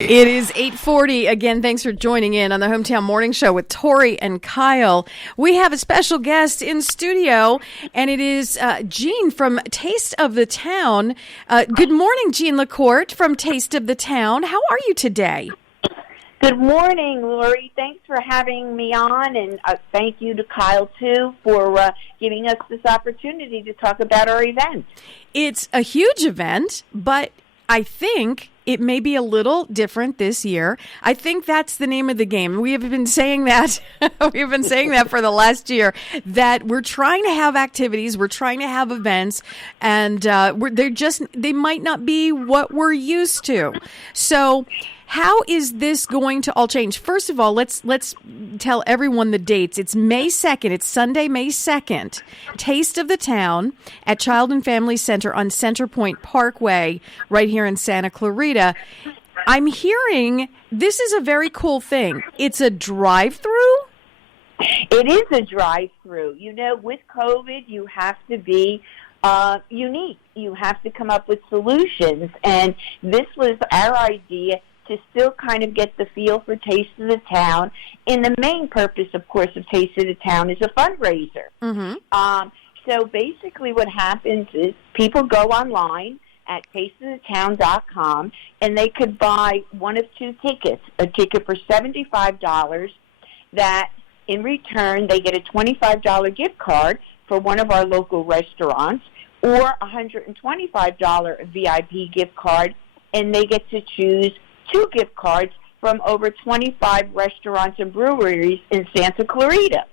It is 8:40. Again, thanks for joining in on the Hometown Morning Show with Tori and Kyle. We have a special guest in studio, and it is Jean from Taste of the Town. Good morning, Jean LaCorte from Taste of the Town. How are you today? Good morning, Lori. Thanks for having me on, and thank you to Kyle, too, for giving us this opportunity to talk about our event. It's a huge event, but I think it may be a little different this year. I think that's the name of the game. We have been saying that. We've been saying that for the last year, that we're trying to have activities, we're trying to have events, and they might not be what we're used to. So how is this going to all change? First of all, let's tell everyone the dates. It's May 2nd. It's Sunday, May 2nd. Taste of the Town at Child and Family Center on Center Point Parkway, right here in Santa Clarita. I'm hearing this is a very cool thing. It's a drive-through? It is a drive-through. You know, with COVID, you have to be unique. You have to come up with solutions. And this was our idea, to still kind of get the feel for Taste of the Town. And the main purpose, of course, of Taste of the Town is a fundraiser. Mm-hmm. So basically what happens is people go online at tasteofthetown.com, and they could buy one of two tickets, a ticket for $75 that in return they get a $25 gift card for one of our local restaurants, or a $125 VIP gift card, and they get to choose two gift cards from over 25 restaurants and breweries in Santa Clarita.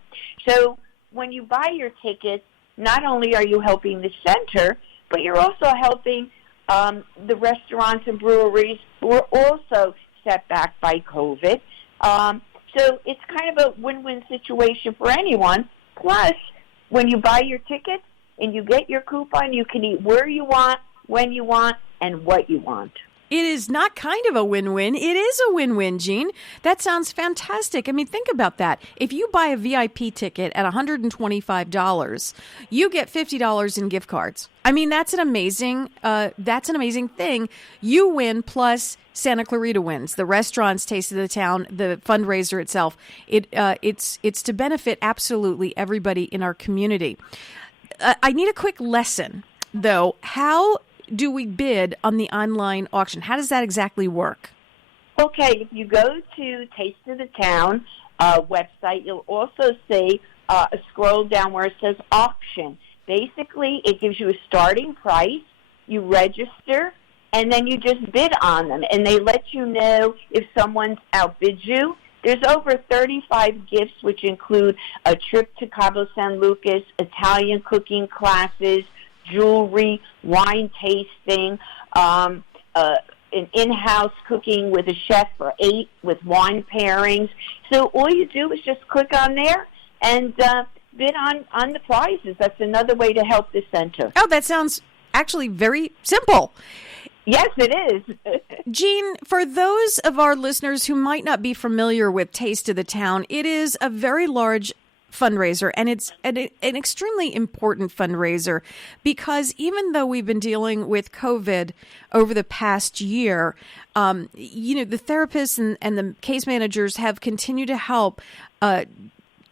So when you buy your tickets, not only are you helping the center, but you're also helping the restaurants and breweries who are also set back by COVID. So it's kind of a win-win situation for anyone. Plus, when you buy your tickets and you get your coupon, you can eat where you want, when you want, and what you want. It is not kind of a win-win. It is a win-win, Jean. That sounds fantastic. I mean, think about that. If you buy a VIP ticket at $125, you get $50 in gift cards. I mean, that's an amazing thing. You win, plus Santa Clarita wins. The restaurants, Taste of the Town, the fundraiser itself. It's to benefit absolutely everybody in our community. I need a quick lesson, though. How do we bid on the online auction? How does that exactly work? Okay, if you go to Taste of the Town website, you'll also see a scroll down where it says auction. Basically, it gives you a starting price, you register, and then you just bid on them. And they let you know if someone's outbid you. There's over 35 gifts, which include a trip to Cabo San Lucas, Italian cooking classes, jewelry, wine tasting, an in-house cooking with a chef for 8 with wine pairings. So all you do is just click on there and bid on the prizes. That's another way to help the center. Oh, that sounds actually very simple. Yes, it is. Jean, for those of our listeners who might not be familiar with Taste of the Town, it is a very large fundraiser, and it's an extremely important fundraiser, because even though we've been dealing with COVID over the past year, the therapists and the case managers have continued to help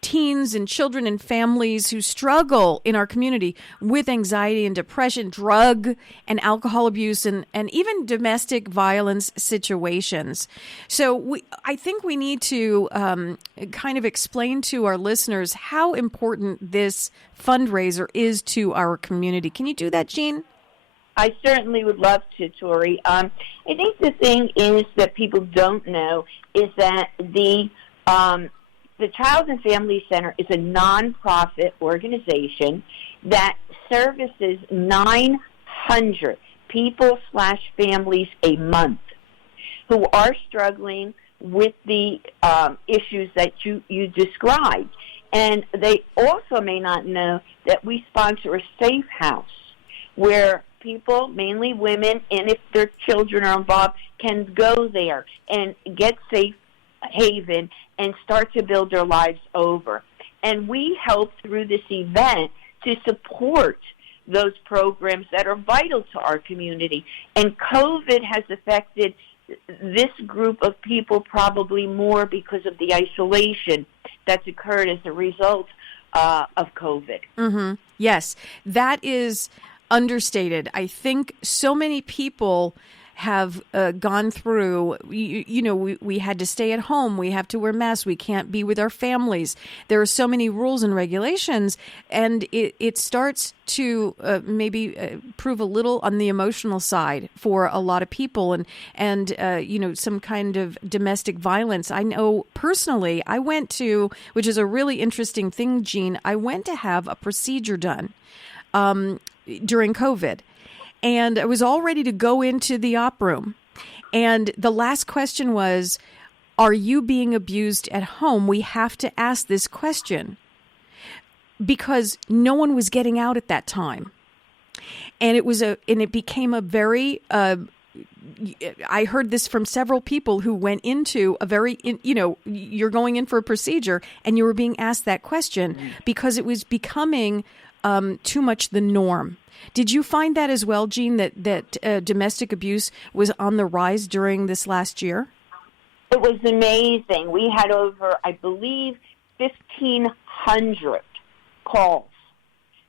teens and children and families who struggle in our community with anxiety and depression, drug and alcohol abuse, and even domestic violence situations. So I think we need to kind of explain to our listeners how important this fundraiser is to our community. Can you do that, Jean? I certainly would love to, Tori. I think the thing is that people don't know is that the Child and Family Center is a nonprofit organization that services 900 people/families a month who are struggling with the issues that you described. And they also may not know that we sponsor a safe house where people, mainly women, and if their children are involved, can go there and get safe haven and start to build their lives over. And we help through this event to support those programs that are vital to our community. And COVID has affected this group of people probably more because of the isolation that's occurred as a result of COVID. Mm-hmm. Yes, that is understated. I think so many people have gone through, we had to stay at home. We have to wear masks. We can't be with our families. There are so many rules and regulations, and it starts to maybe prove a little on the emotional side for a lot of people, and some kind of domestic violence. I know personally, I went to, which is a really interesting thing, Jean, I went to have a procedure done during COVID. And I was all ready to go into the op room. And the last question was, are you being abused at home? We have to ask this question because no one was getting out at that time. And it became a very, I heard this from several people who went into a very, you're going in for a procedure and you were being asked that question because it was becoming too much the norm. Did you find that as well, Jean, that domestic abuse was on the rise during this last year? It was amazing. We had over, I believe, 1,500 calls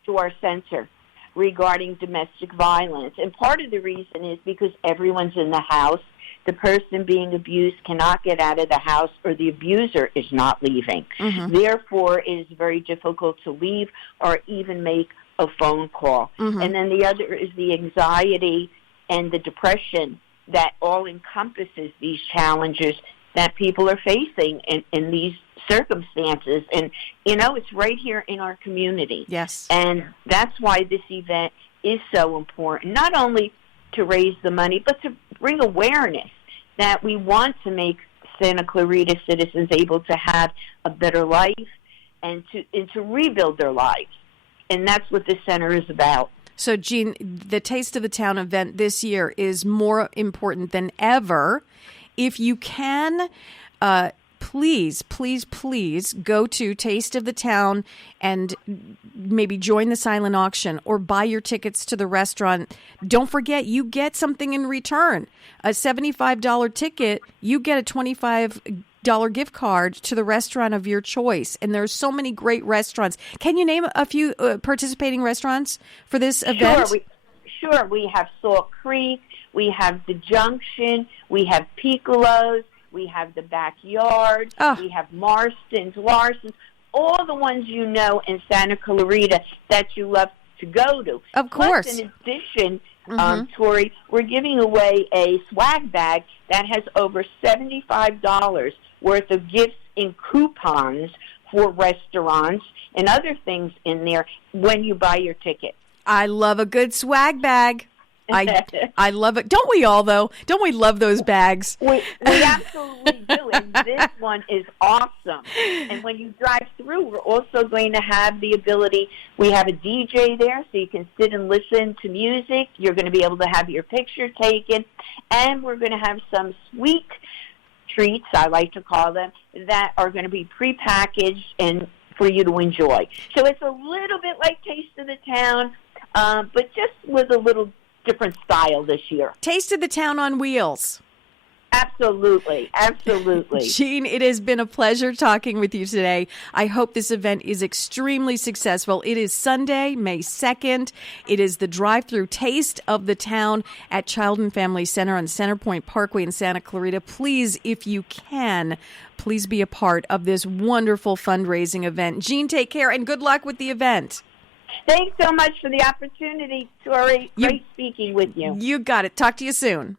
to our center regarding domestic violence. And part of the reason is because everyone's in the house. The person being abused cannot get out of the house, or the abuser is not leaving. Mm-hmm. Therefore, it is very difficult to leave or even make a phone call. Mm-hmm. And then the other is the anxiety and the depression that all encompasses these challenges that people are facing in these circumstances. And, it's right here in our community. Yes. And that's why this event is so important, not only to raise the money, but to bring awareness that we want to make Santa Clarita citizens able to have a better life and to rebuild their lives. And that's what this center is about. So, Jean, the Taste of the Town event this year is more important than ever. If you can, please go to Taste of the Town and maybe join the silent auction or buy your tickets to the restaurant. Don't forget, you get something in return. A $75 ticket, you get a $25 gift card to the restaurant of your choice. And there's so many great restaurants. Can you name a few participating restaurants for this event? Sure. We have Salt Creek. We have The Junction. We have Piccolo's. We have The Backyard. Oh. We have Marston's, Larson's, all the ones in Santa Clarita that you love to go to. Of course. Plus, in addition, Tori, we're giving away a swag bag that has over $75 worth of gifts in coupons for restaurants and other things in there when you buy your ticket. I love a good swag bag. I love it. Don't we all, though? Don't we love those bags? We absolutely do, and this one is awesome. And when you drive through, we're also going to have the ability, we have a DJ there, so you can sit and listen to music. You're going to be able to have your picture taken, and we're going to have some sweet treats, I like to call them, that are going to be prepackaged and for you to enjoy. So it's a little bit like Taste of the Town, but just with a little different style this year. Taste of the Town on wheels. Absolutely. Jean, it has been a pleasure talking with you today. I hope this event is extremely successful. It is Sunday, May 2nd. It is the drive-through Taste of the Town at Child and Family Center on Centerpoint Parkway in Santa Clarita. Please, if you can, please be a part of this wonderful fundraising event. Jean, take care and good luck with the event. Thanks so much for the opportunity, Tori. Great speaking with you. You got it. Talk to you soon.